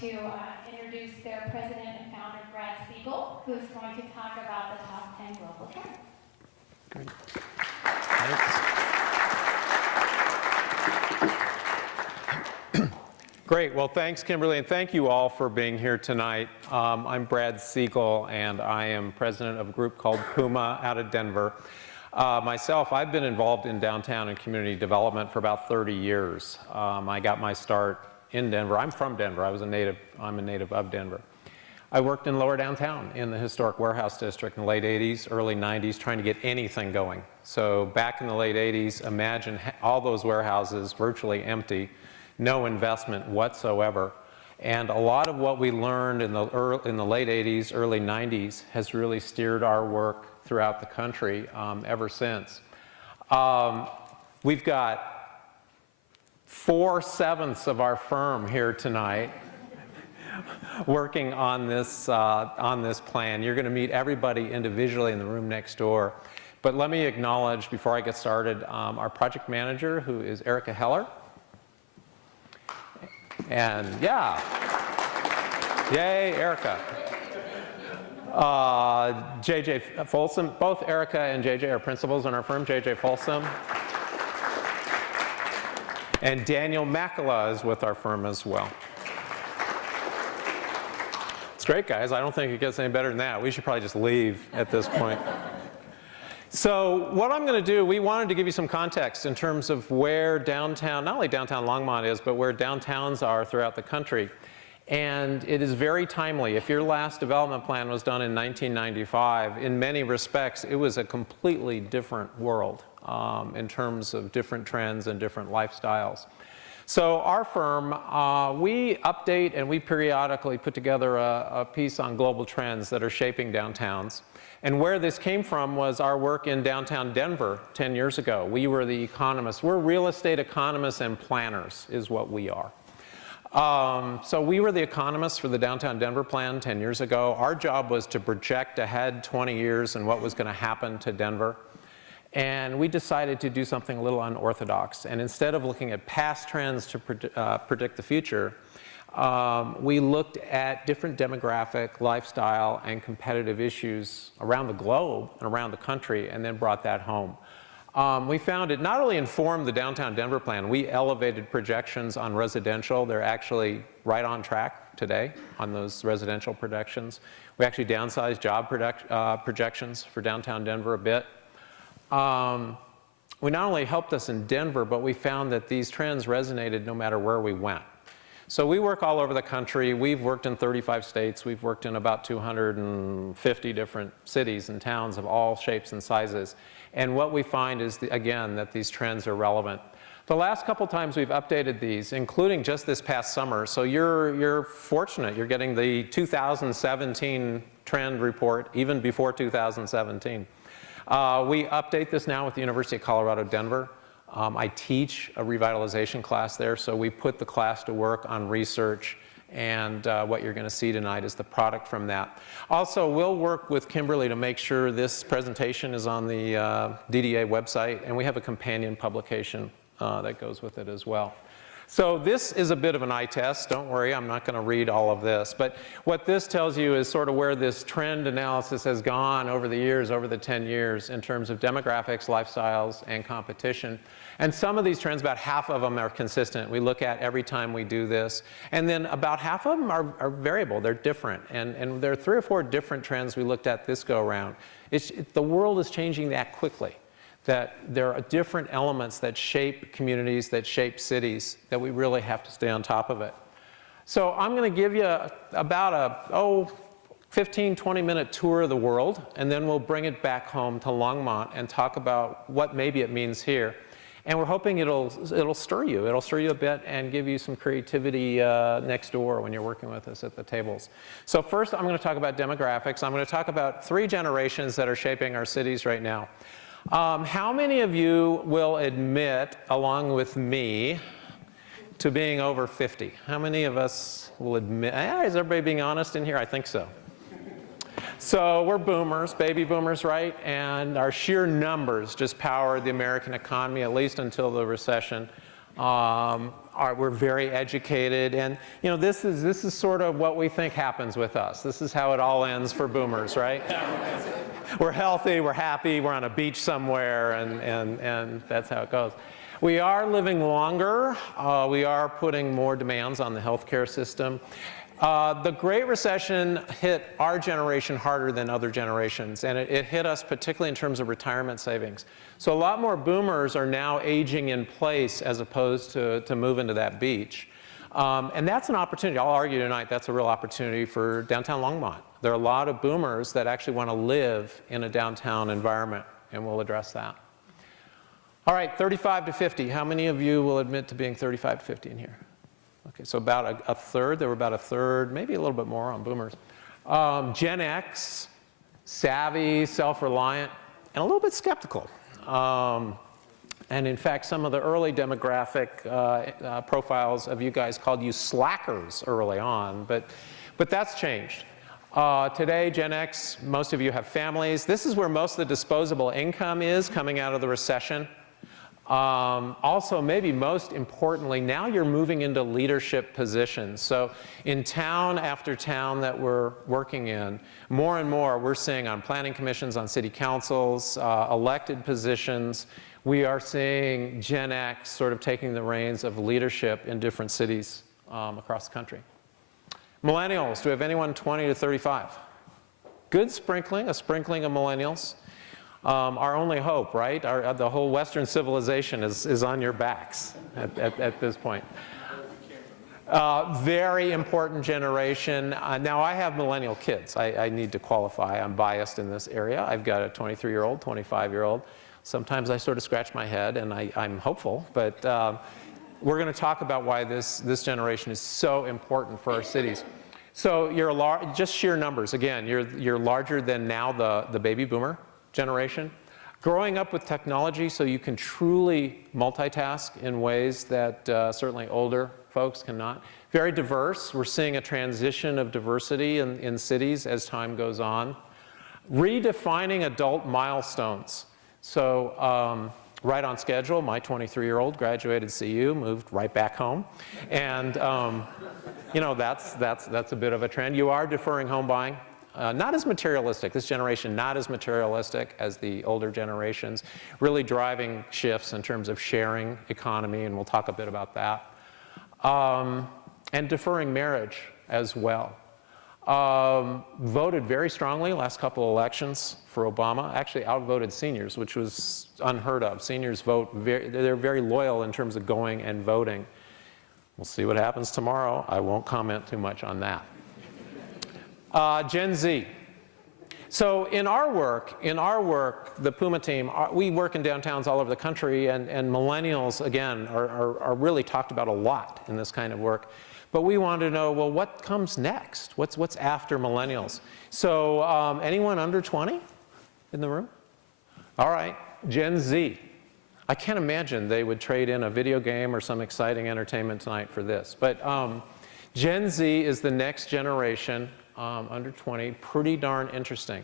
to introduce their president and founder, Brad Siegel, who's going to talk about the top 10 global trends. Great. Thanks. Great. Well, thanks, Kimberly, and thank you all for being here tonight. I'm Brad Siegel, and I am president of a group called Puma out of Denver. Myself, I've been involved in downtown and community development for about 30 years. I got my start in Denver. I'm from Denver. I'm a native of Denver. I worked in lower downtown in the historic warehouse district in the late 80s, early 90s, trying to get anything going. So back in the late 80s, imagine all those warehouses virtually empty, no investment whatsoever. And a lot of what we learned in the late 80s, early 90s has really steered our work throughout the country ever since. We've got 4/7 of our firm here tonight working on this plan. You're going to meet everybody individually in the room next door. But let me acknowledge, before I get started, our project manager, who is Erica Heller. And yeah, yay, Erica. JJ Folsom, both Erica and JJ are principals in our firm, JJ Folsom. And Daniel Makala is with our firm as well. It's great, guys. I don't think it gets any better than that. We should probably just leave at this point. So what I'm going to do, we wanted to give you some context in terms of where downtown, not only downtown Longmont is, but where downtowns are throughout the country. And it is very timely. If your last development plan was done in 1995, in many respects, it was a completely different world in terms of different trends and different lifestyles. So our firm, we update and we periodically put together a piece on global trends that are shaping downtowns. And where this came from was our work in downtown Denver 10 years ago. We were the economists. We're real estate economists and planners is what we are. So we were the economists for the downtown Denver plan 10 years ago. Our job was to project ahead 20 years and what was going to happen to Denver. And we decided to do something a little unorthodox. And instead of looking at past trends to predict the future, we looked at different demographic, lifestyle, and competitive issues around the globe and around the country, and then brought that home. We found it not only informed the downtown Denver plan, we elevated projections on residential. They're actually right on track today on those residential projections. We actually downsized job projections for downtown Denver a bit. We not only helped us in Denver, but we found that these trends resonated no matter where we went. So we work all over the country. We've worked in 35 states. We've worked in about 250 different cities and towns of all shapes and sizes. And what we find is, again, that these trends are relevant. The last couple times we've updated these, including just this past summer, so you're fortunate. You're getting the 2017 trend report even before 2017. We update this now with the University of Colorado, Denver. I teach a revitalization class there, so we put the class to work on research, and what you're going to see tonight is the product from that. Also, we'll work with Kimberly to make sure this presentation is on the DDA website, and we have a companion publication that goes with it as well. So this is a bit of an eye test. Don't worry, I'm not going to read all of this. But what this tells you is sort of where this trend analysis has gone over the years, over the 10 years, in terms of demographics, lifestyles, and competition. And some of these trends, about half of them are consistent. We look at every time we do this. And then about half of them are variable. They're different. And there are 3 or 4 different trends we looked at this go-around. The world is changing that quickly, that there are different elements that shape communities, that shape cities, that we really have to stay on top of it. So I'm going to give you about a 15, 20-minute tour of the world, and then we'll bring it back home to Longmont and talk about what maybe it means here. And we're hoping it'll stir you. It'll stir you a bit and give you some creativity next door when you're working with us at the tables. So first, I'm going to talk about demographics. I'm going to talk about 3 generations that are shaping our cities right now. How many of you will admit, along with me, to being over 50? How many of us will admit? Is everybody being honest in here? I think so. So we're boomers, baby boomers, right? And our sheer numbers just power the American economy, at least until the recession. we're very educated, and you know, this is sort of what we think happens with us. This is how it all ends for boomers, right? We're healthy, we're happy, we're on a beach somewhere, and that's how it goes. We are living longer. We are putting more demands on the healthcare system. The Great Recession hit our generation harder than other generations, and it hit us particularly in terms of retirement savings. So a lot more boomers are now aging in place as opposed to move into that beach. And that's an opportunity. I'll argue tonight that's a real opportunity for downtown Longmont. There are a lot of boomers that actually want to live in a downtown environment, and we'll address that. All right, 35 to 50. How many of you will admit to being 35 to 50 in here? Okay, so about a third. There were about a third, maybe a little bit more on boomers. Gen X, savvy, self-reliant, and a little bit skeptical. And in fact, some of the early demographic profiles of you guys called you slackers early on, but that's changed. Today, Gen X, most of you have families. This is where most of the disposable income is coming out of the recession. Also, maybe most importantly, now you're moving into leadership positions. So in town after town that we're working in, more and more we're seeing on planning commissions, on city councils, elected positions, we are seeing Gen X sort of taking the reins of leadership in different cities across the country. Millennials, do we have anyone 20 to 35? Good sprinkling, a sprinkling of millennials. Our only hope, right? The whole Western civilization is on your backs at this point. Very important generation. Now, I have millennial kids. I need to qualify. I'm biased in this area. I've got a 23-year-old, 25-year-old. Sometimes I sort of scratch my head, and I'm hopeful. But we're going to talk about why this generation is so important for our cities. So just sheer numbers. Again, you're larger than now the baby boomer generation. Growing up with technology so you can truly multitask in ways that certainly older folks cannot. Very diverse. We're seeing a transition of diversity in cities as time goes on. Redefining adult milestones. So right on schedule, my 23-year-old graduated CU, moved right back home. And you know, that's a bit of a trend. You are deferring home buying. Not as materialistic, this generation not as materialistic as the older generations, really driving shifts in terms of sharing economy, and we'll talk a bit about that. And deferring marriage as well. Voted very strongly last couple of elections for Obama, actually outvoted seniors, which was unheard of. Seniors vote, they're very loyal in terms of going and voting. We'll see what happens tomorrow. I won't comment too much on that. Gen Z. So in our work, the Puma team, we work in downtowns all over the country, and millennials, again, are really talked about a lot in this kind of work. But we wanted to know, well, what comes next? What's after millennials? So anyone under 20 in the room? All right, Gen Z. I can't imagine they would trade in a video game or some exciting entertainment tonight for this. But Gen Z is the next generation. Under 20, pretty darn interesting.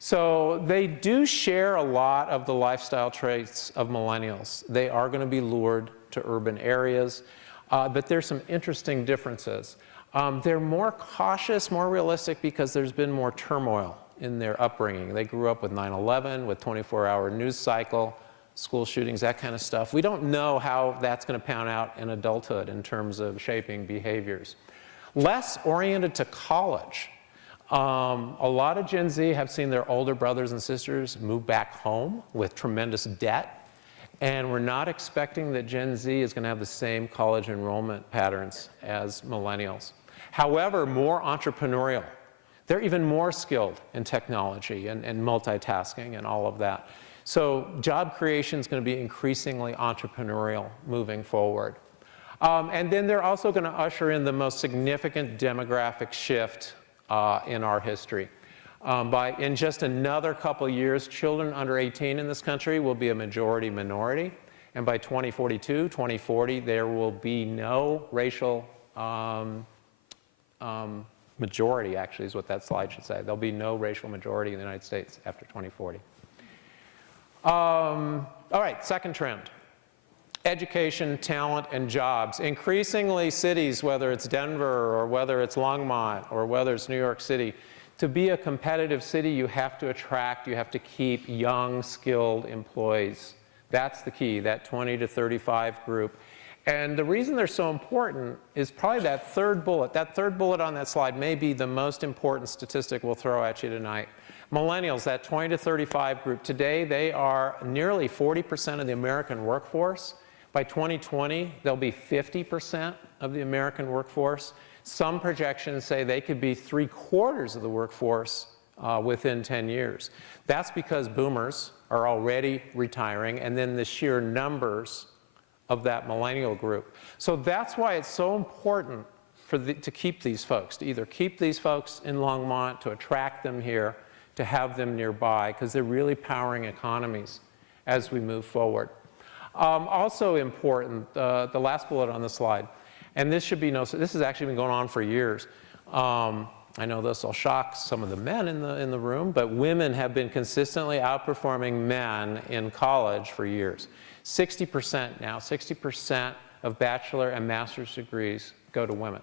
So they do share a lot of the lifestyle traits of millennials. They are going to be lured to urban areas, but there's some interesting differences. They're more cautious, more realistic because there's been more turmoil in their upbringing. They grew up with 9/11, with 24-hour news cycle, school shootings, that kind of stuff. We don't know how that's going to pan out in adulthood in terms of shaping behaviors. Less oriented to college. A lot of Gen Z have seen their older brothers and sisters move back home with tremendous debt, and we're not expecting that Gen Z is going to have the same college enrollment patterns as millennials. However, more entrepreneurial. They're even more skilled in technology and multitasking and all of that. So job creation is going to be increasingly entrepreneurial moving forward. And then they're also going to usher in the most significant demographic shift in our history. In just another couple of years, children under 18 in this country will be a majority minority. And by 2042, 2040, there will be no racial majority, actually, is what that slide should say. There'll be no racial majority in the United States after 2040. All right, second trend. Education, talent, and jobs. Increasingly, cities, whether it's Denver or whether it's Longmont or whether it's New York City, to be a competitive city, you have to attract, you have to keep young, skilled employees. That's the key, that 20 to 35 group. And the reason they're so important is probably that third bullet. That third bullet on that slide may be the most important statistic we'll throw at you tonight. Millennials, that 20 to 35 group, today they are nearly 40% of the American workforce. By 2020, they'll be 50% of the American workforce. Some projections say they could be 3/4 of the workforce within 10 years. That's because boomers are already retiring, and then the sheer numbers of that millennial group. So that's why it's so important to keep these folks, to either keep these folks in Longmont, to attract them here, to have them nearby, because they're really powering economies as we move forward. Also important, the last bullet on the slide, and this should be this has actually been going on for years. I know this will shock some of the men in the room, but women have been consistently outperforming men in college for years. 60% now, 60% of bachelor and master's degrees go to women.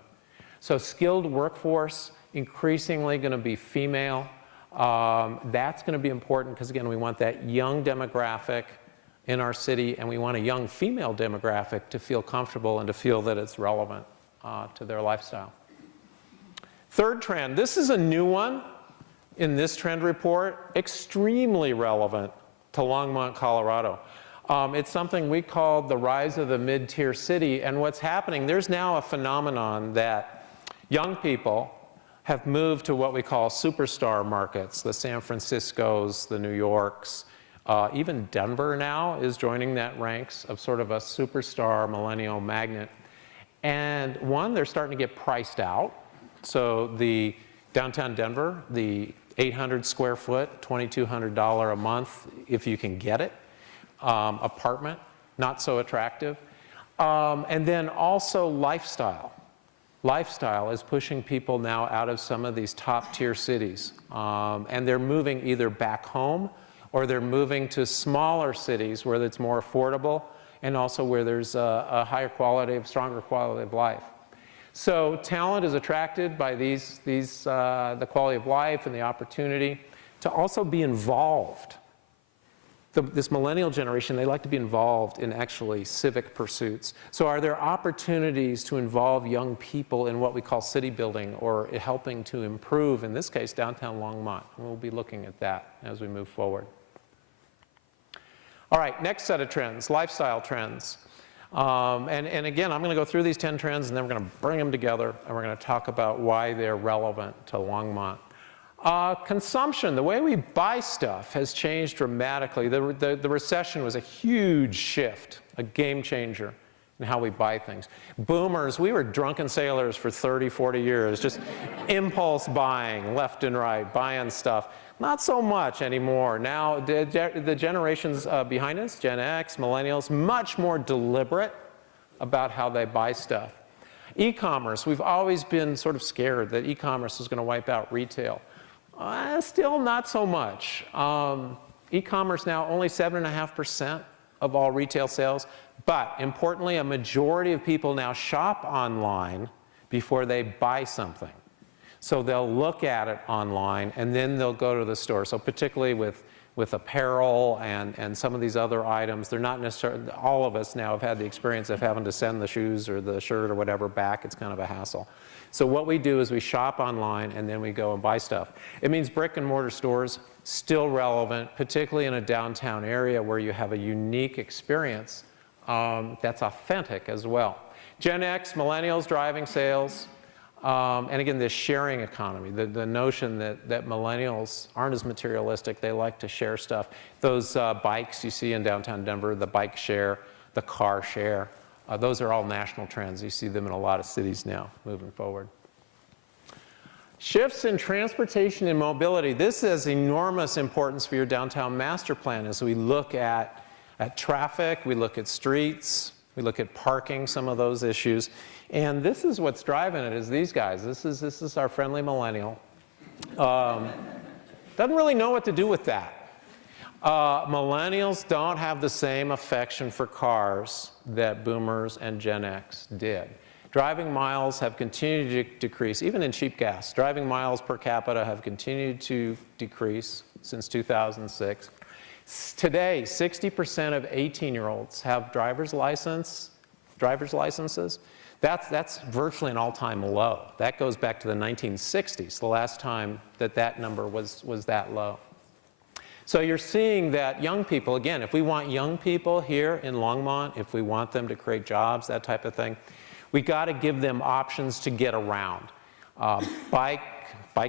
So skilled workforce, increasingly going to be female. That's going to be important because, again, we want that young demographic in our city, and we want a young female demographic to feel comfortable and to feel that it's relevant to their lifestyle. Third trend, this is a new one in this trend report, extremely relevant to Longmont, Colorado. It's something we call the rise of the mid-tier city, and what's happening, there's now a phenomenon that young people have moved to what we call superstar markets, the San Franciscos, the New Yorks, even Denver now is joining that ranks of sort of a superstar millennial magnet. And one, they're starting to get priced out. So the downtown Denver, the 800 square foot, $2,200 a month, if you can get it, apartment, not so attractive. And then also lifestyle. Lifestyle is pushing people now out of some of these top tier cities. And they're moving either back home or they're moving to smaller cities where it's more affordable and also where there's a higher quality, stronger quality of life. So talent is attracted by the quality of life and the opportunity to also be involved. This millennial generation, they like to be involved in actually civic pursuits. So are there opportunities to involve young people in what we call city building or helping to improve, in this case, downtown Longmont? And we'll be looking at that as we move forward. All right, next set of trends, lifestyle trends. And again, I'm going to go through these 10 trends and then we're going to bring them together and we're going to talk about why they're relevant to Longmont. Consumption, the way we buy stuff has changed dramatically. The recession was a huge shift, a game changer in how we buy things. Boomers, we were drunken sailors for 30, 40 years, just impulse buying left and right, buying stuff. Not so much anymore. Now, the generations behind us, Gen X, millennials, much more deliberate about how they buy stuff. E-commerce, we've always been sort of scared that e-commerce is going to wipe out retail. Still not so much. E-commerce now only 7.5% of all retail sales, but importantly, a majority of people now shop online before they buy something. So they'll look at it online and then they'll go to the store. So particularly with apparel and some of these other items, they're not necessarily, all of us now have had the experience of having to send the shoes or the shirt or whatever back. It's kind of a hassle. So what we do is we shop online and then we go and buy stuff. It means brick and mortar stores, still relevant, particularly in a downtown area where you have a unique experience that's authentic as well. Gen X, millennials driving sales. And again, this sharing economy, the notion that millennials aren't as materialistic, they like to share stuff. Those bikes you see in downtown Denver, the bike share, the car share, those are all national trends. You see them in a lot of cities now moving forward. Shifts in transportation and mobility. This has enormous importance for your downtown master plan as we look at traffic, we look at streets, we look at parking, some of those issues. And this is what's driving it, is these guys. This is our friendly millennial. Doesn't really know what to do with that. Millennials don't have the same affection for cars that boomers and Gen X did. Driving miles have continued to decrease, even in cheap gas. Driving miles per capita have continued to decrease since 2006. Today, 60% of 18-year-olds have driver's licenses. That's virtually an all-time low. That goes back to the 1960s, the last time that number was that low. So you're seeing that young people, again, if we want young people here in Longmont, if we want them to create jobs, that type of thing, we got to give them options to get around. Bike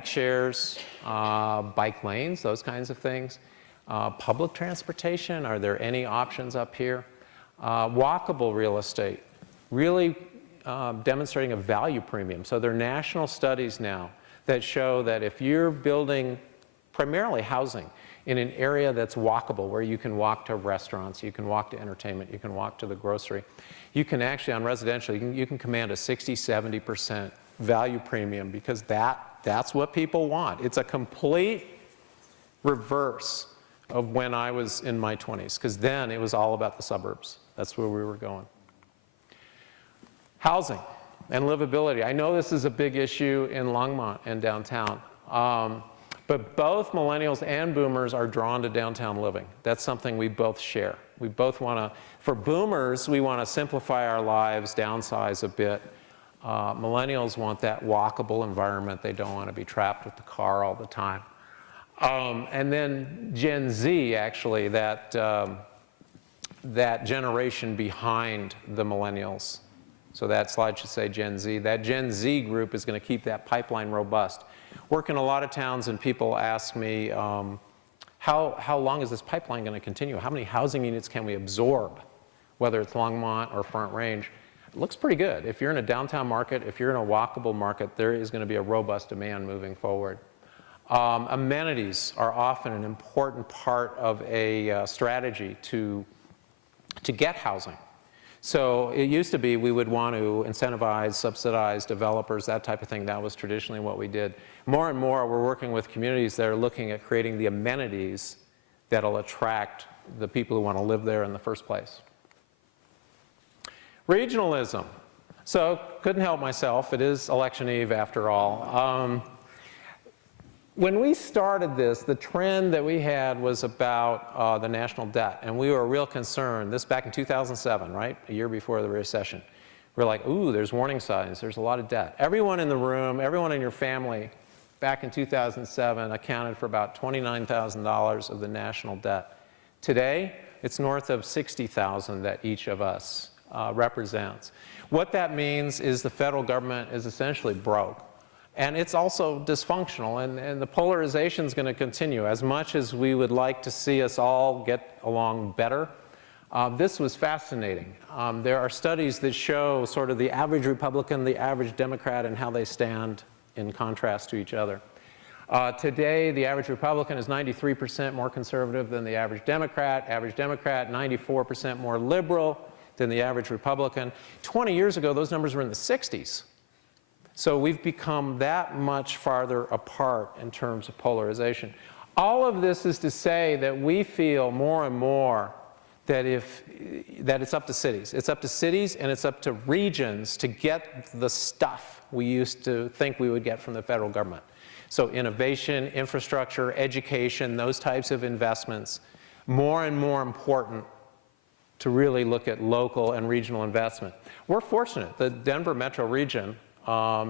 shares, bike lanes, those kinds of things. Public transportation, are there any options up here? Walkable real estate, really demonstrating a value premium. So there are national studies now that show that if you're building primarily housing in an area that's walkable, where you can walk to restaurants, you can walk to entertainment, you can walk to the grocery, you can actually, on residential, you can command a 60–70% value premium, because that's what people want. It's a complete reverse of when I was in my 20s, because then it was all about the suburbs. That's where we were going. Housing and livability. I know this is a big issue in Longmont and downtown, but both millennials and boomers are drawn to downtown living. That's something we both share. We both want to, for boomers, we want to simplify our lives, downsize a bit. Millennials want that walkable environment. They don't want to be trapped with the car all the time. And then Gen Z, actually, that generation behind the millennials. So that slide should say Gen Z. That Gen Z group is going to keep that pipeline robust. Work in a lot of towns, and people ask me, how long is this pipeline going to continue? How many housing units can we absorb, whether it's Longmont or Front Range? It looks pretty good. If you're in a downtown market, if you're in a walkable market, there is going to be a robust demand moving forward. Amenities are often an important part of a strategy to get housing. So it used to be we would want to incentivize, subsidize developers, that type of thing. That was traditionally what we did. More and more, we're working with communities that are looking at creating the amenities that'll attract the people who want to live there in the first place. Regionalism. So couldn't help myself. It is election eve after all. When we started this, the trend that we had was about the national debt, and we were real concerned. This back in 2007, right? A year before the recession. We're like, ooh, there's warning signs. There's a lot of debt. Everyone in the room, everyone in your family, back in 2007 accounted for about $29,000 of the national debt. Today, it's north of $60,000 that each of us represents. What that means is the federal government is essentially broke. And it's also dysfunctional, and the polarization is going to continue. As much as we would like to see us all get along better, this was fascinating. There are studies that show sort of the average Republican, the average Democrat, and how they stand in contrast to each other. Today, the average Republican is 93% more conservative than the average Democrat. Average Democrat, 94% more liberal than the average Republican. 20 years ago, those numbers were in the 60s. So we've become that much farther apart in terms of polarization. All of this is to say that we feel more and more that it's up to cities. It's up to cities and it's up to regions to get the stuff we used to think we would get from the federal government. So innovation, infrastructure, education, those types of investments, more and more important to really look at local and regional investment. We're fortunate. The Denver metro region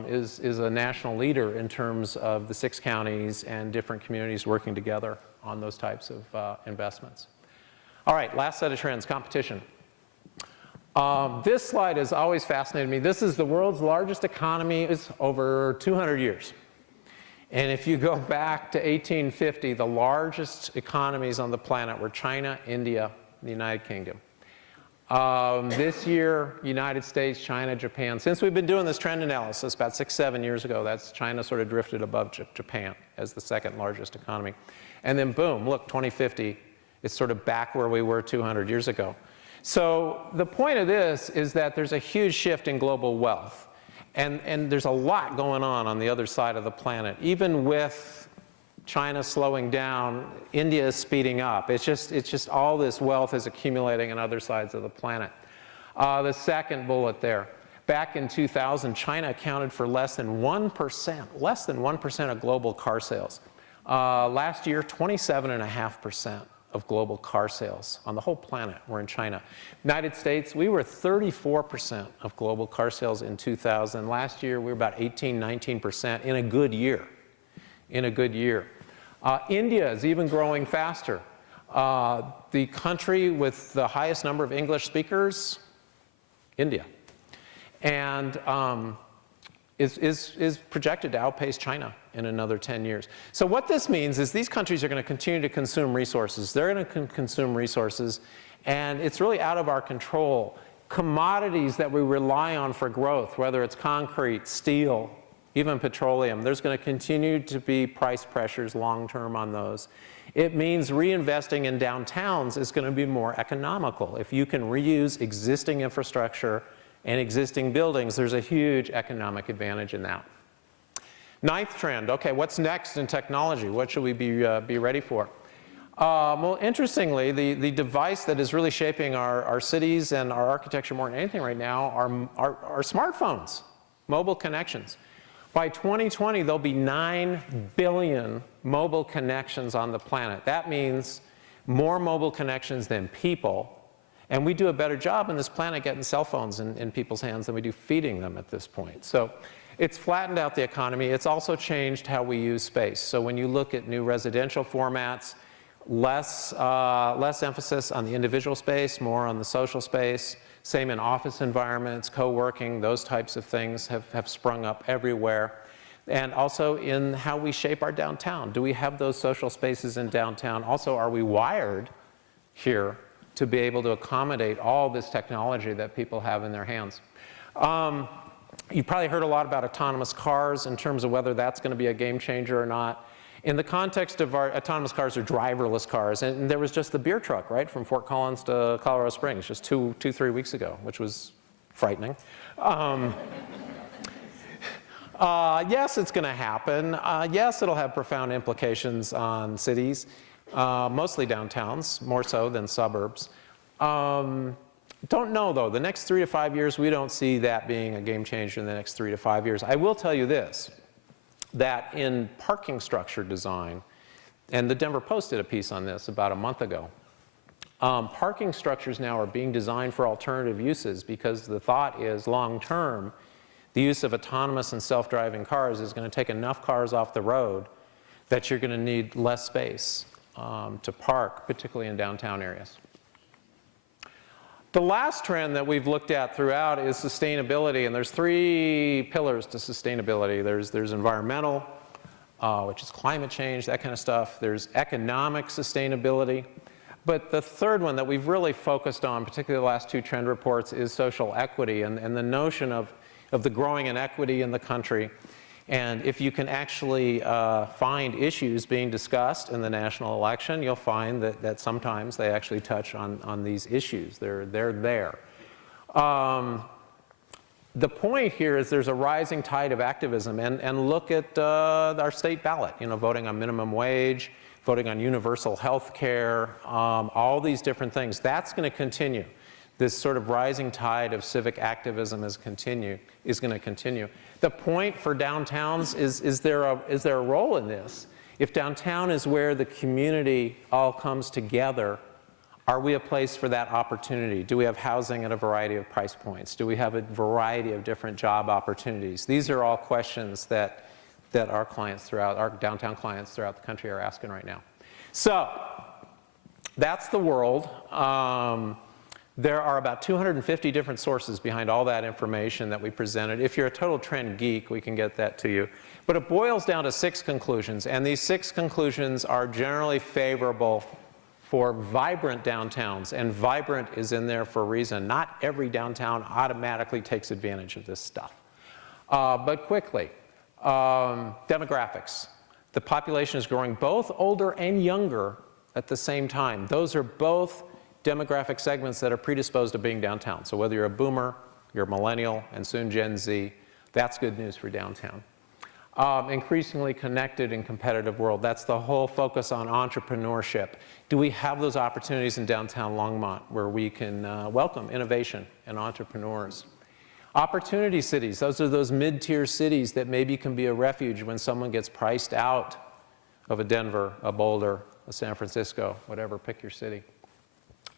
is a national leader in terms of the 6 counties and different communities working together on those types of investments. All right, last set of trends, competition. This slide has always fascinated me. This is the world's largest economy. It's over 200 years. And if you go back to 1850, the largest economies on the planet were China, India, and the United Kingdom. This year, United States, China, Japan. Since we've been doing this trend analysis about 6–7 years ago, that's China sort of drifted above Japan as the second largest economy. And then boom, look, 2050, it's sort of back where we were 200 years ago. So the point of this is that there's a huge shift in global wealth. And there's a lot going on the other side of the planet. Even with China's slowing down, India is speeding up. It's just all this wealth is accumulating on other sides of the planet. The second bullet there, back in 2000, China accounted for less than 1% of global car sales. Last year, 27.5% of global car sales on the whole planet were in China. United States, we were 34% of global car sales in 2000. Last year, we were about 19% in a good year. India is even growing faster. The country with the highest number of English speakers, India, and is projected to outpace China in another 10 years. So what this means is these countries are going to continue to consume resources. They're going to consume resources, and it's really out of our control. Commodities that we rely on for growth, whether it's concrete, steel, even petroleum, there's going to continue to be price pressures long-term on those. It means reinvesting in downtowns is going to be more economical. If you can reuse existing infrastructure and existing buildings, there's a huge economic advantage in that. Ninth trend, okay, what's next in technology? What should we be ready for? Well, interestingly, the device that is really shaping our cities and our architecture more than anything right now are smartphones, mobile connections. By 2020, there'll be 9 billion mobile connections on the planet. That means more mobile connections than people. And we do a better job on this planet getting cell phones in people's hands than we do feeding them at this point. So it's flattened out the economy. It's also changed how we use space. So when you look at new residential formats, less emphasis on the individual space, more on the social space. Same in office environments, co-working, those types of things have sprung up everywhere. And also in how we shape our downtown. Do we have those social spaces in downtown? Also, are we wired here to be able to accommodate all this technology that people have in their hands? You probably heard a lot about autonomous cars in terms of whether that's going to be a game changer or not. In the context of our autonomous cars or driverless cars, and there was just the beer truck, right, from Fort Collins to Colorado Springs just 3 weeks ago, which was frightening. Yes, it's going to happen. Yes, it'll have profound implications on cities, mostly downtowns, more so than suburbs. Don't know, though. The next 3 to 5 years, we don't see that being a game changer in the next 3 to 5 years. I will tell you this, that in parking structure design, and the Denver Post did a piece on this about a month ago, parking structures now are being designed for alternative uses because the thought is long-term, the use of autonomous and self-driving cars is going to take enough cars off the road that you're going to need less space to park, particularly in downtown areas. The last trend that we've looked at throughout is sustainability, and there's 3 pillars to sustainability. There's environmental, which is climate change, that kind of stuff. There's economic sustainability. But the third one that we've really focused on, particularly the last 2 trend reports, is social equity and the notion of the growing inequity in the country. And if you can actually find issues being discussed in the national election, you'll find that sometimes they actually touch on these issues. They're there. The point here is there's a rising tide of activism, and look at our state ballot, voting on minimum wage, voting on universal health care, all these different things. That's going to continue. This sort of rising tide of civic activism is going to continue. The point for downtowns is there a role in this? If downtown is where the community all comes together, are we a place for that opportunity? Do we have housing at a variety of price points? Do we have a variety of different job opportunities? These are all questions that our downtown clients throughout the country are asking right now. So that's the world. There are about 250 different sources behind all that information that we presented. If you're a total trend geek, we can get that to you. But it boils down to 6 conclusions, and these 6 conclusions are generally favorable for vibrant downtowns, and vibrant is in there for a reason. Not every downtown automatically takes advantage of this stuff. But quickly, demographics. The population is growing both older and younger at the same time. Those are both demographic segments that are predisposed to being downtown. So whether you're a boomer, you're a millennial, and soon Gen Z, that's good news for downtown. Increasingly connected and competitive world. That's the whole focus on entrepreneurship. Do we have those opportunities in downtown Longmont where we can welcome innovation and entrepreneurs? Opportunity cities, those are those mid-tier cities that maybe can be a refuge when someone gets priced out of a Denver, a Boulder, a San Francisco, whatever, pick your city.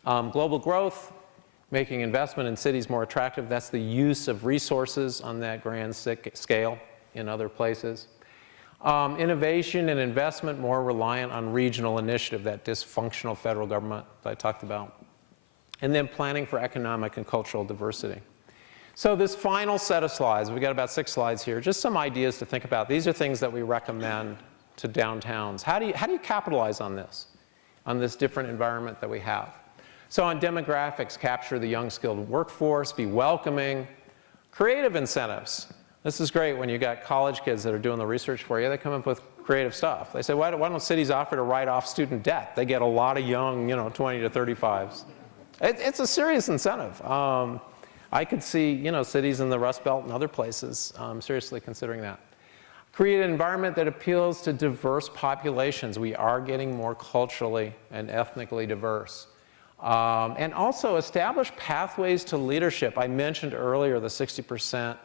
Global growth, making investment in cities more attractive. That's the use of resources on that grand scale in other places. Innovation and investment more reliant on regional initiative, that dysfunctional federal government that I talked about. And then planning for economic and cultural diversity. So this final set of slides, we've got about 6 slides here, just some ideas to think about. These are things that we recommend to downtowns. How do you capitalize on this different environment that we have? So on demographics, capture the young skilled workforce, be welcoming, creative incentives. This is great when you got college kids that are doing the research for you. They come up with creative stuff. They say, why don't cities offer to write off student debt? They get a lot of young, 20 to 35s. It's a serious incentive. I could see, cities in the Rust Belt and other places seriously considering that. Create an environment that appeals to diverse populations. We are getting more culturally and ethnically diverse. And also establish pathways to leadership. I mentioned earlier the 60%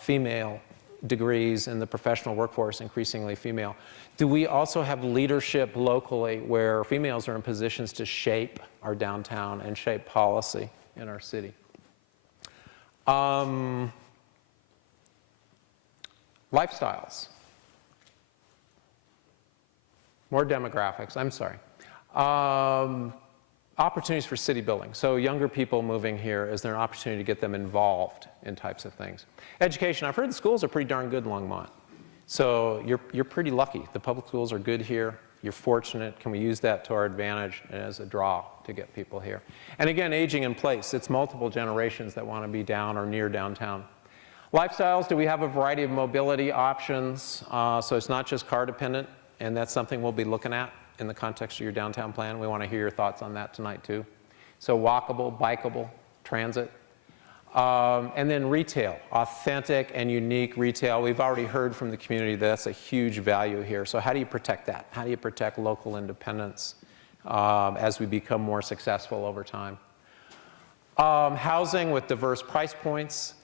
female degrees in the professional workforce, increasingly female. Do we also have leadership locally where females are in positions to shape our downtown and shape policy in our city? Lifestyles. More demographics, I'm sorry. Opportunities for city building. So younger people moving here, is there an opportunity to get them involved in types of things? Education, I've heard the schools are pretty darn good in Longmont. So you're pretty lucky. The public schools are good here. You're fortunate. Can we use that to our advantage and as a draw to get people here? And again, aging in place. It's multiple generations that want to be down or near downtown. Lifestyles, do we have a variety of mobility options? So it's not just car dependent, and that's something we'll be looking at in the context of your downtown plan. We want to hear your thoughts on that tonight too. So walkable, bikeable, transit. And then retail, authentic and unique retail. We've already heard from the community that that's a huge value here. So how do you protect that? How do you protect local independence as we become more successful over time? Housing with diverse price points,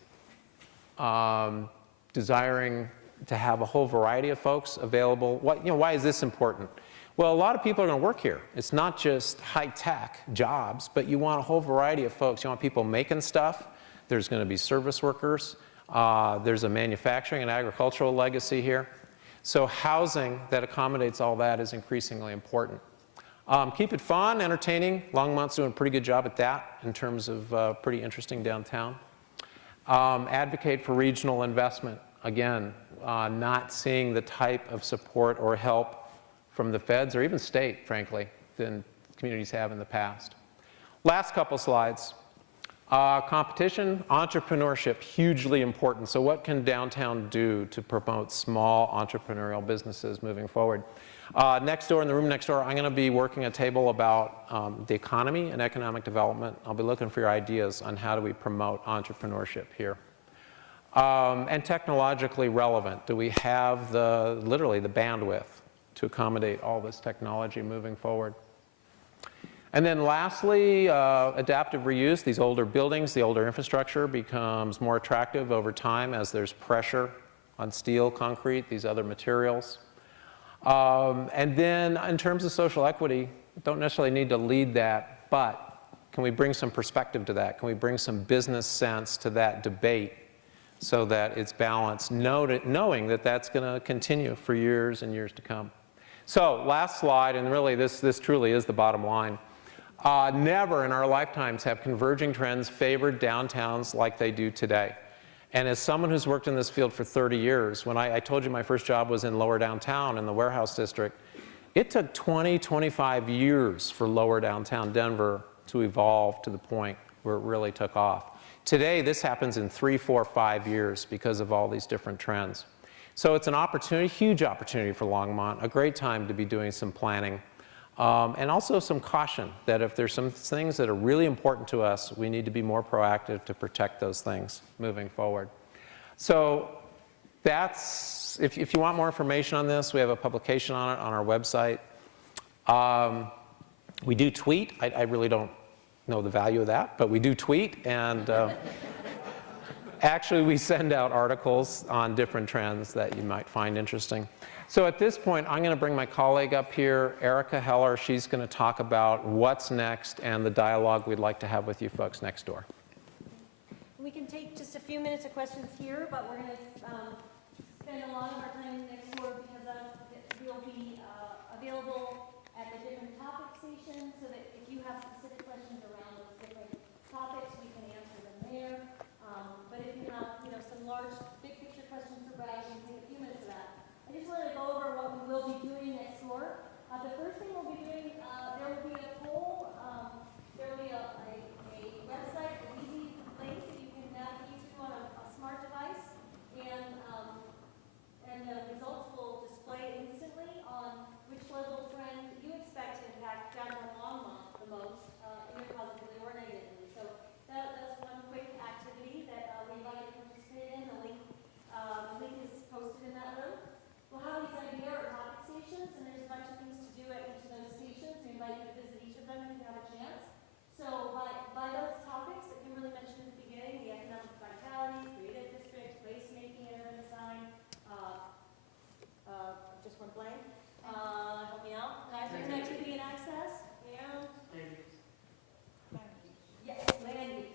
desiring to have a whole variety of folks available. Why is this important? Well, a lot of people are going to work here. It's not just high-tech jobs, but you want a whole variety of folks. You want people making stuff. There's going to be service workers. There's a manufacturing and agricultural legacy here. So housing that accommodates all that is increasingly important. Keep it fun, entertaining. Longmont's doing a pretty good job at that in terms of pretty interesting downtown. Advocate for regional investment. Again, not seeing the type of support or help from the feds or even state, frankly, than communities have in the past. Last couple slides. Competition, entrepreneurship, hugely important. So what can downtown do to promote small entrepreneurial businesses moving forward? Next door, in the room next door, I'm going to be working a table about the economy and economic development. I'll be looking for your ideas on how do we promote entrepreneurship here. And technologically relevant. Do we have literally the bandwidth to accommodate all this technology moving forward? And then lastly, adaptive reuse. These older buildings, the older infrastructure becomes more attractive over time as there's pressure on steel, concrete, these other materials. And then in terms of social equity, don't necessarily need to lead that, but can we bring some perspective to that? Can we bring some business sense to that debate so that it's balanced, knowing that that's going to continue for years and years to come? So last slide, and really this truly is the bottom line. Never in our lifetimes have converging trends favored downtowns like they do today. And as someone who's worked in this field for 30 years, when I told you my first job was in lower downtown in the warehouse district, it took 20, 25 years for lower downtown Denver to evolve to the point where it really took off. Today, this happens in 3, 4, 5 years because of all these different trends. So it's an opportunity, huge opportunity for Longmont, a great time to be doing some planning. And also some caution that if there's some things that are really important to us, we need to be more proactive to protect those things moving forward. So that's, if you want more information on this, we have a publication on it on our website. We do tweet. I really don't know the value of that, but we do tweet, and actually we send out articles on different trends that you might find interesting. So at this point, I'm going to bring my colleague up here, Erica Heller. She's going to talk about what's next and the dialogue we'd like to have with you folks next door. We can take just a few minutes of questions here, but we're going to spend a lot of our time next door because we'll be available at the different topic stations so that if you have specific questions around those different topics, we can answer them there. But if you have, some large, big picture questions for Brad, we can take a few minutes of that. I just wanted to go over what we will be doing next door. The first thing we'll be doing, there will be a poll, there will be a website, an easy link that you can navigate to on a smart device, and the results will display instantly on which level trend you expect to impact downtown Longmont the most, either positively or negatively. So that's one quick activity that we invite you to participate in. The link is posted in that room. We'll have these idea or topic stations, and there's a bunch of things to do at each of those stations. We invite you to visit each of them if you have a chance. So by those topics that Kimberly mentioned at the beginning, the economic vitality, creative district, placemaking and urban design, just one blank. Help me out. Connectivity and access, and yes, land use.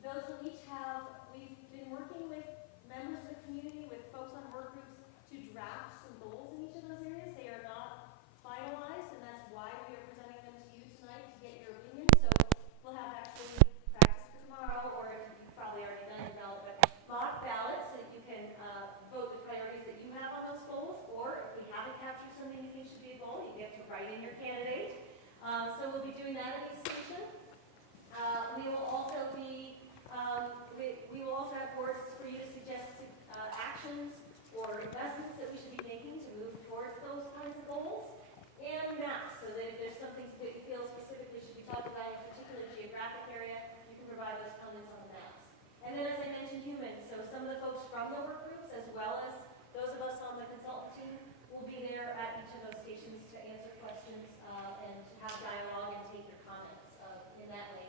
Those will each have. We've been working with members of the community, with folks on work groups, to draft some goals in each of those areas. They are not finalized, and that's why we are presenting them to you tonight to get your opinion. So we'll have actually practice for tomorrow, or you've probably already done your ballot, but mock ballots so that you can vote the priorities that you have on those goals, or if we haven't captured something you think should be a goal, you get to write in your candidate. So we'll be doing that at each station. We will also be we will also have boards for you to suggest actions or investments that we should be making to move towards those kinds of goals, and maps, so that if there's something that you feel specifically should be talked about in a particular geographic area, you can provide those comments on the maps. And then, as I mentioned, humans. So some of the folks from the work groups, as well as those of us on the consultant team, will be there at each of those stations to answer questions and to have dialogue and take your comments in that way.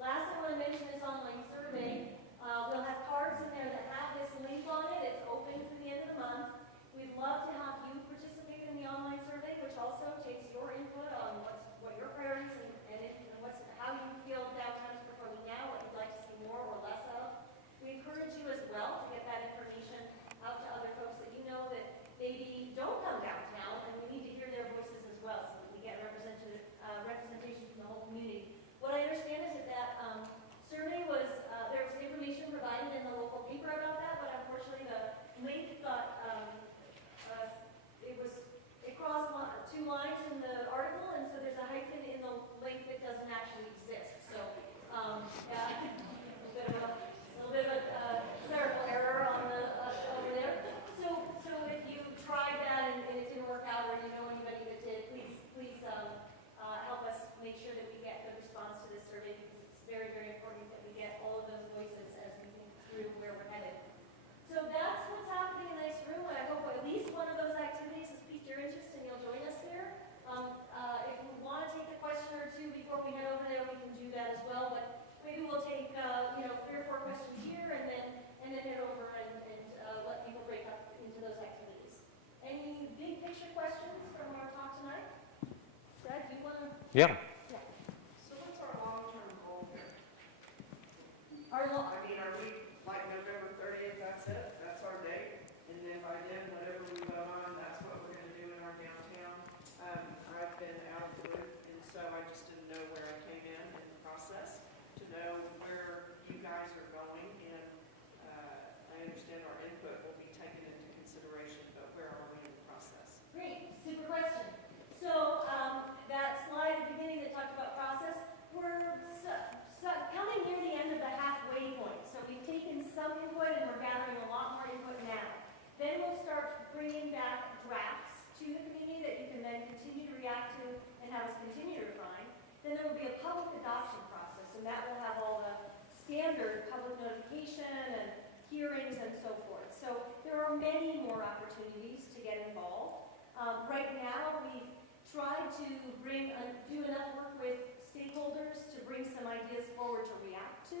Last, I want to mention this online survey. We'll have cards in there that have this link on it. It's open through the end of the month. We'd love to have you participate in the online survey, which also takes your input on what your priorities and how you feel downtown is performing now, what you'd like to see more or less of. We encourage you as well to get that information out to other folks that you know that maybe don't come downtown, and we need to hear their voices as well, so that we get representation from the whole community. What I understand is that survey was, there was information provided in the local paper about that, but unfortunately the link got, it crossed two lines in the article, and so there's a hyphen in the link that doesn't actually exist. So, yeah, a little bit of a clerical error on over there. So if you tried that and it didn't work out, or you know anybody that did, please help us make sure that we get the response to this survey, because it's very, very important that we get all of those voices as we think through where we're headed. So that's what's happening in this room, and I hope at least one of those activities has piqued your interest and you'll join us there. If we want to take a question or two before we head over there, we can do that as well, but maybe we'll take 3 or 4 questions here and then head over and let people break up into those activities. Any big picture questions from our talk tonight? Brad, do you want to? Yeah. So what's our long-term goal here? Are we like November 30th, that's it? That's our date? And then by then, whatever we vote on, that's what we're going to do in our downtown. I've been out of the loop, and so I just didn't know where I came in the process to know where you guys are going, and I understand our input will be taken into consideration, but where are we in the process? Great, super question. So that slide at the beginning that hearings and so forth. So there are many more opportunities to get involved. Right now, we've tried to do enough work with stakeholders to bring some ideas forward to react to,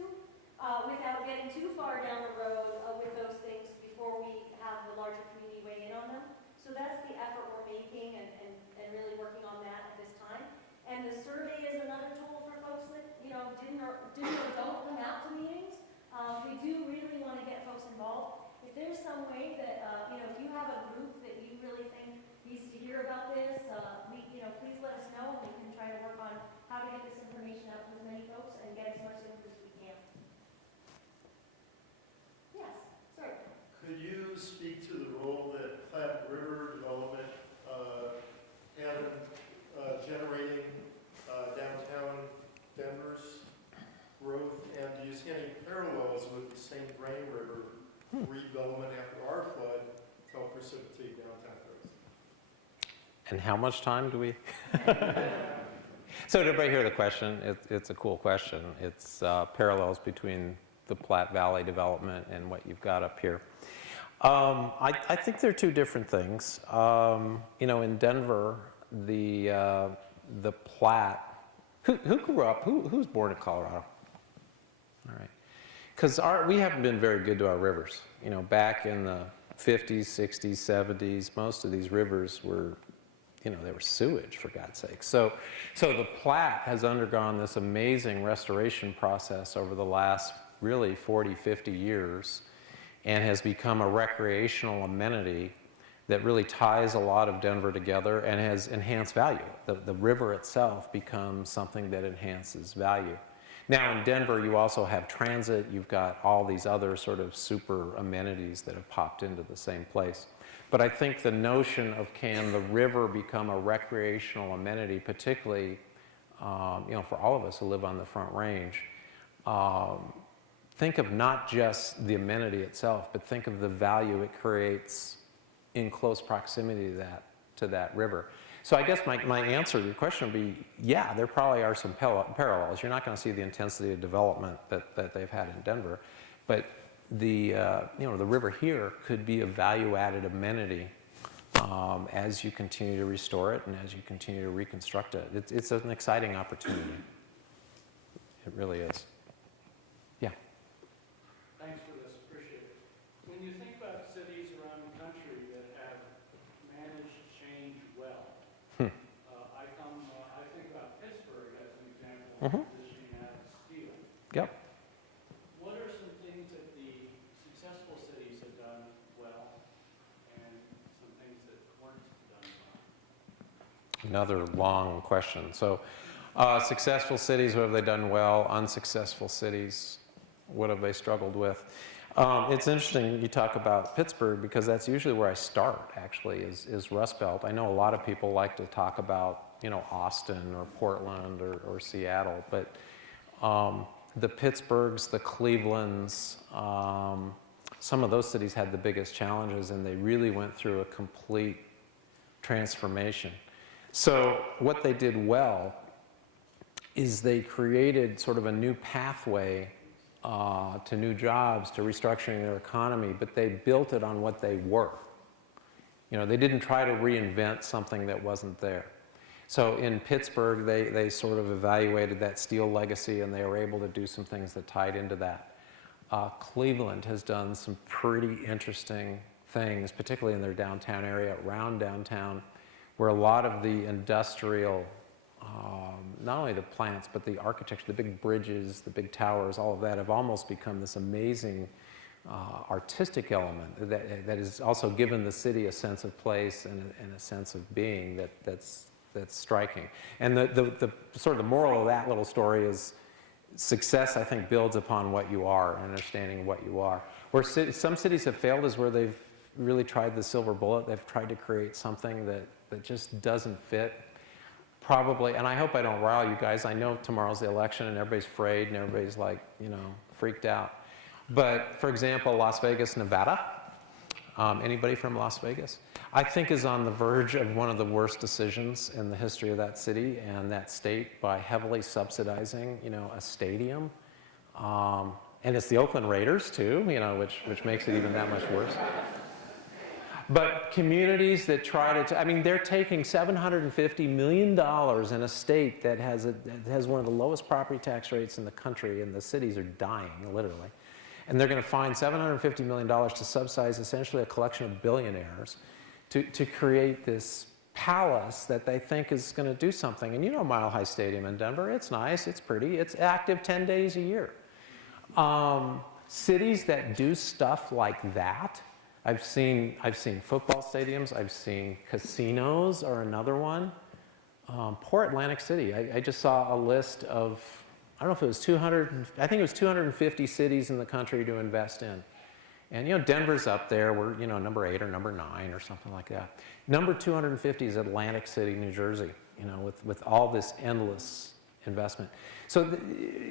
without getting too far down the road with those things before we have the larger community weigh in on them. So that's the effort we're making and really working on that at this time. And the survey is another tool for folks that, didn't or don't come out to meetings. We do really want to get folks involved. If there's some way that, if you have a group that you really think needs to hear about this, please let us know, and we can try to work on how to get this information out to as many folks and get as much input as we can. Yes, sorry. Could you speak to the role that Platte River development had in generating downtown Denver's growth? And do you see any parallels with the St. Vrain River redevelopment after our flood to help precipitate downtown growth? And how much time do we? So did everybody hear the question? It's a cool question. It's parallels between the Platte Valley development and what you've got up here. I think they're two different things. In Denver, the Platte, who grew up, who was born in Colorado? All right. Because we haven't been very good to our rivers. Back in the 50s, 60s, 70s, most of these rivers were, they were sewage, for God's sake. So the Platte has undergone this amazing restoration process over the last really 40, 50 years and has become a recreational amenity that really ties a lot of Denver together and has enhanced value. The river itself becomes something that enhances value. Now in Denver, you also have transit, you've got all these other sort of super amenities that have popped into the same place. But I think the notion of can the river become a recreational amenity, particularly, for all of us who live on the Front Range, think of not just the amenity itself, but think of the value it creates in close proximity to that river. So I guess my answer to your question would be, yeah, there probably are some parallels. You're not going to see the intensity of development that they've had in Denver, but the river here could be a value-added amenity as you continue to restore it and as you continue to reconstruct it. It's an exciting opportunity. It really is. Yeah. Thanks for this, appreciate it. When you think about cities around the country that have managed change well, I think about Pittsburgh as an example, positioning as steel. Yep. What are some things that the successful cities have done well and some things that weren't done well? Another long question. So successful cities, what have they done well? Unsuccessful cities, what have they struggled with? It's interesting you talk about Pittsburgh because that's usually where I start, actually, is Rust Belt. I know a lot of people like to talk about, Austin or Portland or Seattle, but the Pittsburghs, the Clevelands, some of those cities had the biggest challenges and they really went through a complete transformation. So what they did well is they created sort of a new pathway to new jobs, to restructuring their economy, but they built it on what they were. They didn't try to reinvent something that wasn't there. So in Pittsburgh, they sort of evaluated that steel legacy and they were able to do some things that tied into that. Cleveland has done some pretty interesting things, particularly in their downtown area, around downtown, where a lot of the industrial, not only the plants, but the architecture, the big bridges, the big towers, all of that have almost become this amazing artistic element that has also given the city a sense of place and a sense of being that's striking. And the sort of the moral of that little story is success, I think, builds upon what you are and understanding what you are. Where some cities have failed is where they've really tried the silver bullet. They've tried to create something that just doesn't fit. Probably, and I hope I don't rile you guys. I know tomorrow's the election and everybody's afraid and everybody's like, freaked out. But for example, Las Vegas, Nevada, anybody from Las Vegas? I think is on the verge of one of the worst decisions in the history of that city and that state by heavily subsidizing, a stadium. And it's the Oakland Raiders too, you know, which makes it even that much worse. But communities that try to, I mean, they're taking $750 million in a state that has one of the lowest property tax rates in the country, and the cities are dying, literally. And they're going to find $750 million to subsidize essentially a collection of billionaires to create this palace that they think is going to do something. And you know Mile High Stadium in Denver, it's nice, it's pretty, it's active 10 days a year. Cities that do stuff like that, I've seen football stadiums, I've seen casinos are another one. Poor Atlantic City, I just saw a list of, I don't know if it was 200, I think it was 250 cities in the country to invest in. And you know, Denver's up there, we're, you know, number 8 or number 9 or something like that. Number 250 is Atlantic City, New Jersey, you know, with all this endless investment. So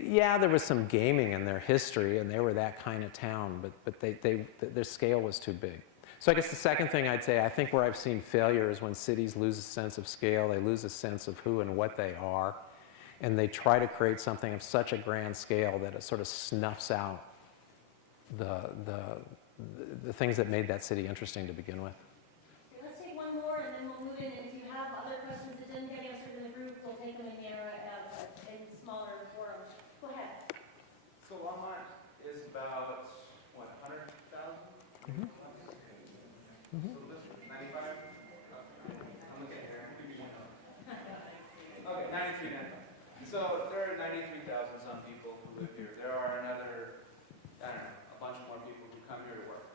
yeah, there was some gaming in their history, and they were that kind of town, but their scale was too big. So I guess the second thing I'd say, I think where I've seen failure is when cities lose a sense of scale, they lose a sense of who and what they are, and they try to create something of such a grand scale that it sort of snuffs out the things that made that city interesting to begin with. Okay, let's take one more and then we'll move in. And if you have other questions that didn't get answered in the group, we'll take them in smaller forums. Go ahead. So Walmart is about, what, 100,000? Mm-hmm. So this is 95? I'm looking here. Okay, 93 then. So there are 93,000 some people who live here. There are another, I don't know, a bunch more people who come here to work.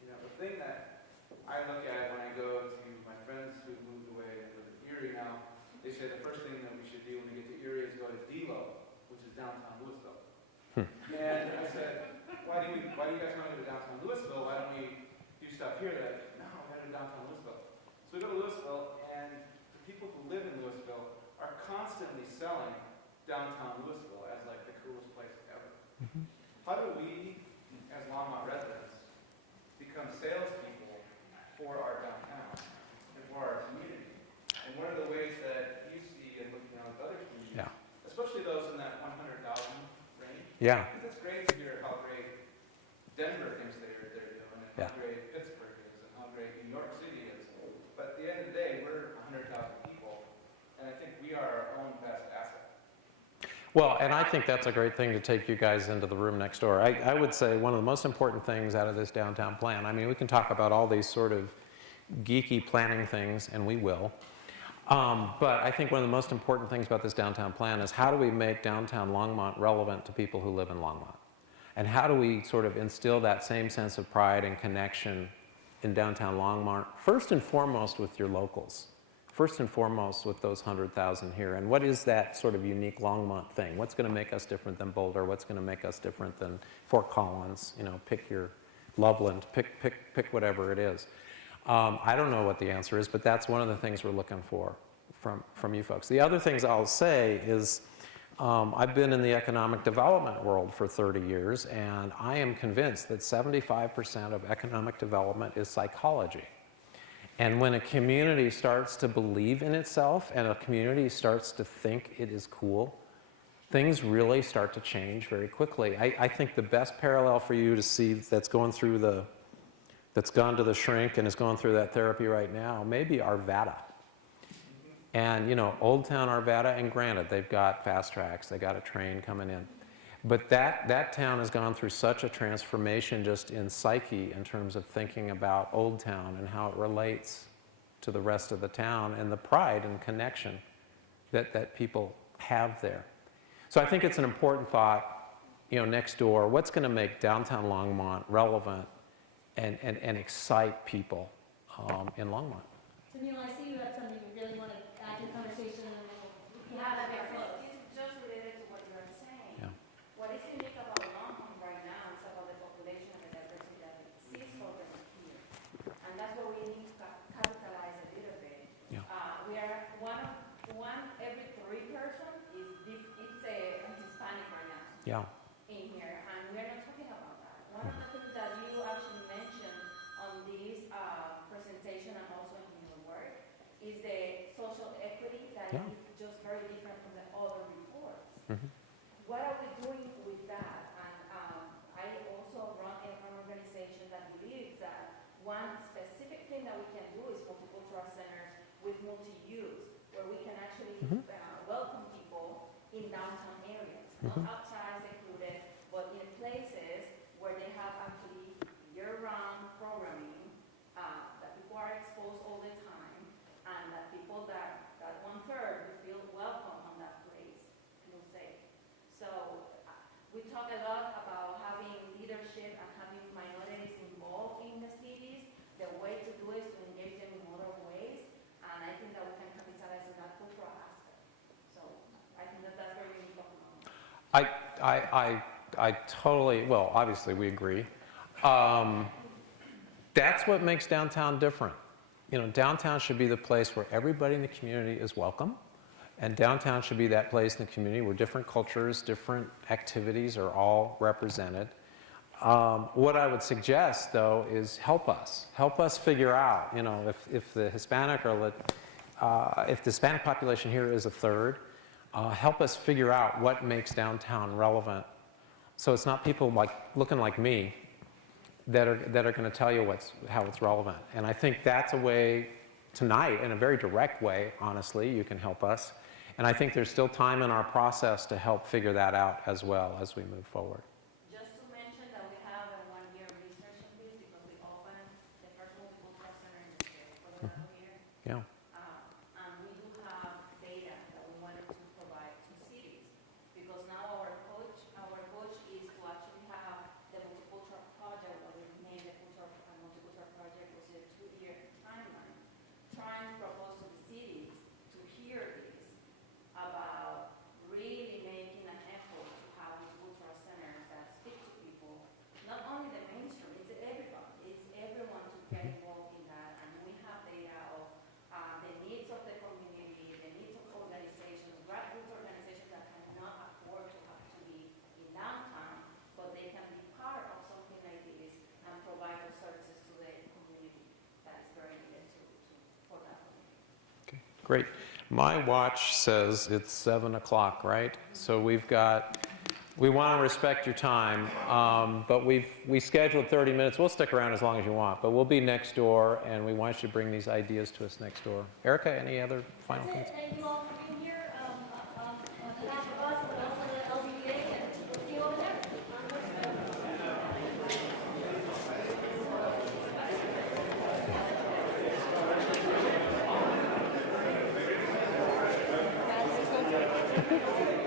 You know, the thing that I look at when I go to my friends who moved away and live in Erie now, they say the first thing that we should do when we get to Erie is go to D-Lo, which is downtown Louisville. And I said, why do you guys want to go to downtown Louisville? Why don't we do stuff here? They're like, no, we're going to downtown Louisville. So we go to Louisville, and the people who live in Louisville are constantly selling downtown Louisville as like the coolest place ever. How do we, as Longmont residents, become salespeople for our downtown and for our community? And what are the ways that you see in looking at other communities, especially those in that 100,000 range? Yeah. Because it's great to hear how great Denver thinks they're doing, and how great Pittsburgh is, and how great New York City is. But at the end of the day, we're 100,000 people, and I think we are our own best asset. Well, and I think that's a great thing to take you guys into the room next door. I would say one of the most important things out of this downtown plan, I mean, we can talk about all these sort of geeky planning things, and we will. But I think one of the most important things about this downtown plan is how do we make downtown Longmont relevant to people who live in Longmont? And how do we sort of instill that same sense of pride and connection in downtown Longmont, first and foremost with your locals, first and foremost with those 100,000 here. And what is that sort of unique Longmont thing? What's going to make us different than Boulder? What's going to make us different than Fort Collins? You know, pick your Loveland, pick whatever it is. I don't know what the answer is, but that's one of the things we're looking for from you folks. The other things I'll say is I've been in the economic development world for 30 years, and I am convinced that 75% of economic development is psychology. And when a community starts to believe in itself and a community starts to think it is cool, things really start to change very quickly. I think the best parallel for you to see that's gone to the shrink and is going through that therapy right now, maybe Arvada. And you know, Old Town Arvada, and granted, they've got fast tracks, they got a train coming in. But that town has gone through such a transformation just in psyche in terms of thinking about Old Town and how it relates to the rest of the town and the pride and connection that people have there. So I think it's an important thought, you know, next door, what's going to make downtown Longmont relevant and excite people in Longmont? Jamil, I see you have something you really want to add to the conversation. You have that very close. It's just related to what you are saying. Yeah. What is unique about Longmont right now is about the population and the diversity that exists over here. And that's what we need to capitalize a little bit. Yeah. We are one every 3 person it's Hispanic right now. Yeah. In here, and we're not talking about that. One of the things that you actually mentioned on this presentation and also in your work one specific thing that we can do is multicultural centers with multi-use, where we can actually welcome people in downtown areas, not outside secluded, but in places where they have actually year-round programming, that people are exposed all the time, and that people that one-third will feel welcome on that place, feel safe. So we talk a lot about having leadership and having minorities involved in the cities. The way to do it is to engage them in other ways, and I think that we can capitalize on that cultural aspect. So I think that that's very important. I totally, well, obviously we agree. That's what makes downtown different. You know, downtown should be the place where everybody in the community is welcome, and downtown should be that place in the community where different cultures, different activities are all represented. What I would suggest, though, is help us figure out, you know, if the Hispanic or if the Hispanic population here is a third, help us figure out what makes downtown relevant. So it's not people looking like me that are going to tell you how it's relevant. And I think that's a way tonight, in a very direct way, honestly, you can help us. And I think there's still time in our process to help figure that out as well as we move forward. Just to mention that we have a one-year research on this because we opened the first multicultural center in the state for the last year. Yeah. And we do have data that we wanted to provide to cities because now our approach is to actually have the multicultural project, what we named the multicultural project, was a 2-year timeline, trying to propose to the cities to hear this about really making an effort to have multicultural centers that speak to people, not only the mainstream, it's everybody, it's everyone to get involved in that. And we have data of the needs of the community, the needs of organizations, grassroots organizations that cannot afford to have to be in downtown, but they can be part of something like this and provide those services to the community that is very needed for that community. Okay, great. My watch says it's 7 o'clock, right? So we want to respect your time, but we scheduled 30 minutes. We'll stick around as long as you want, but we'll be next door, and we want you to bring these ideas to us next door. Erica, any other final That's comments? it. Thank you all for being here. On behalf of us, but also the LBA, and we'll see you over there. Brad Siegel.